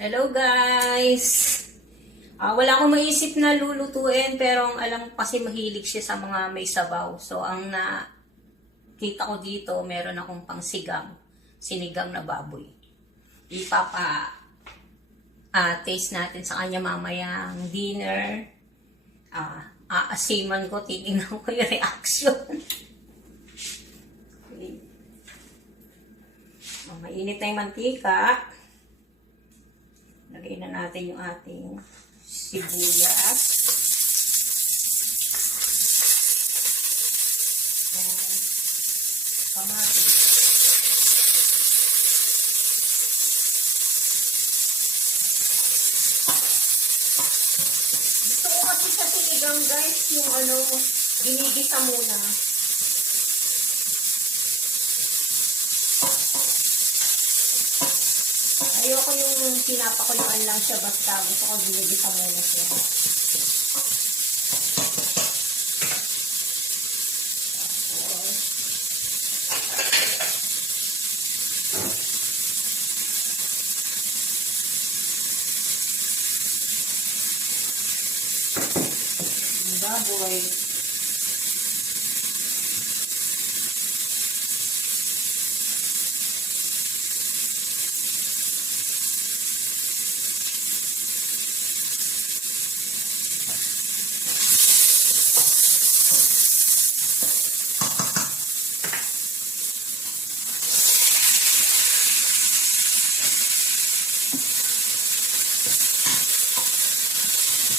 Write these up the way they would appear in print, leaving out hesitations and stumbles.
Hello guys! Wala akong maisip na lulutuin pero ang alam ko kasi mahilig siya sa mga may sabaw. So ang nakita ko dito, meron akong pangsigang, sinigang na baboy. Taste natin sa kanya mamayang dinner. Aasiman ko, titignan ko yung reaction. Okay. Mainit na yung mantika. Lagay na natin yung ating sibuyas. And kamatis. Gusto ko kasi sa sinigang guys, yung ginigisa muna. Ayoko yung pinapakuluan lang siya, basta gusto ko ginigisa muna siya. Yung baboy.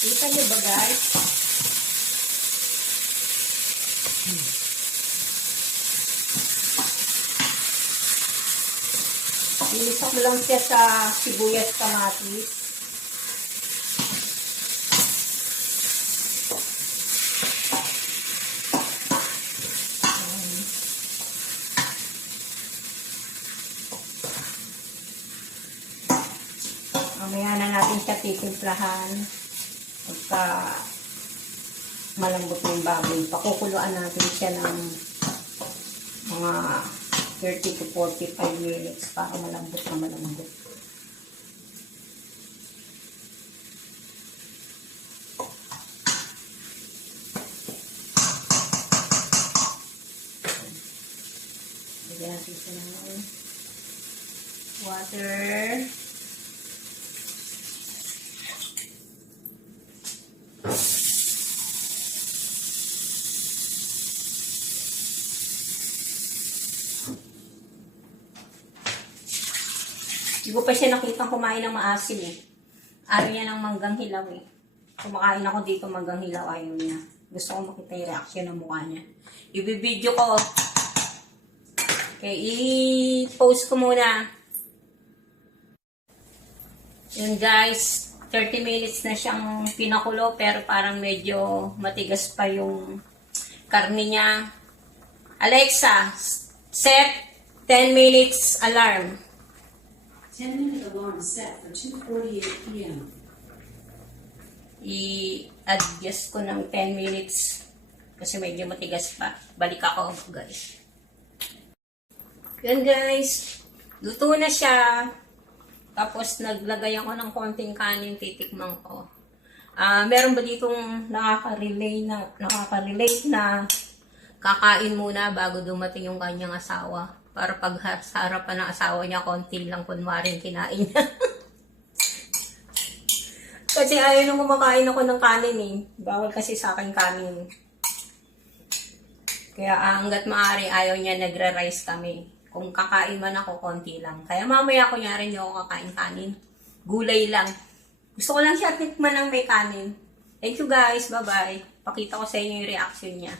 Kita nyo ba guys? Ilisak mo lang siya sa sibuyas kamatis. Mamaya na natin siya titimplahan. Pagka malambot na yung baboy, pakukuluan natin siya ng mga 30 to 45 minutes para malambot na malambot. Lagyan natin siya ng water. Hindi ko pa siya nakitang kumain ng maasim eh. Ayaw niya ng manggang hilaw eh. Kumakain ako dito manggang hilaw, ayaw niya. Gusto ko makita yung reaction ng mukha niya. Ibibideo ko. Okay, i-post ko muna. Yun guys, 30 minutes na siyang pinakulo pero parang medyo matigas pa yung karne niya. Alexa, set 10 minutes alarm. 10-minute alarm set for 2:48 p.m. I-adjust ko ng 10 minutes kasi medyo matigas pa. Balik ako, guys. Yan, guys. Luto na siya. Tapos, naglagay ako ng konting kanin, titikman ko. Meron ba ditong nakaka-relate na kakain muna bago dumating yung kanyang asawa? Para pag sa harapan ng asawa niya, konti lang kunwaring kinain niya. Kasi ayaw nung kumakain ako ng kanin eh. Bawal kasi sa akin kanin. Kaya hanggat maaari ayaw niya nagre-rice kami. Kung kakain man ako, konti lang. Kaya mamaya kunyari hindi ako kakain kanin. Gulay lang. Gusto ko lang siya tikman ng may kanin. Thank you guys. Bye-bye. Pakita ko sa inyo yung reaction niya.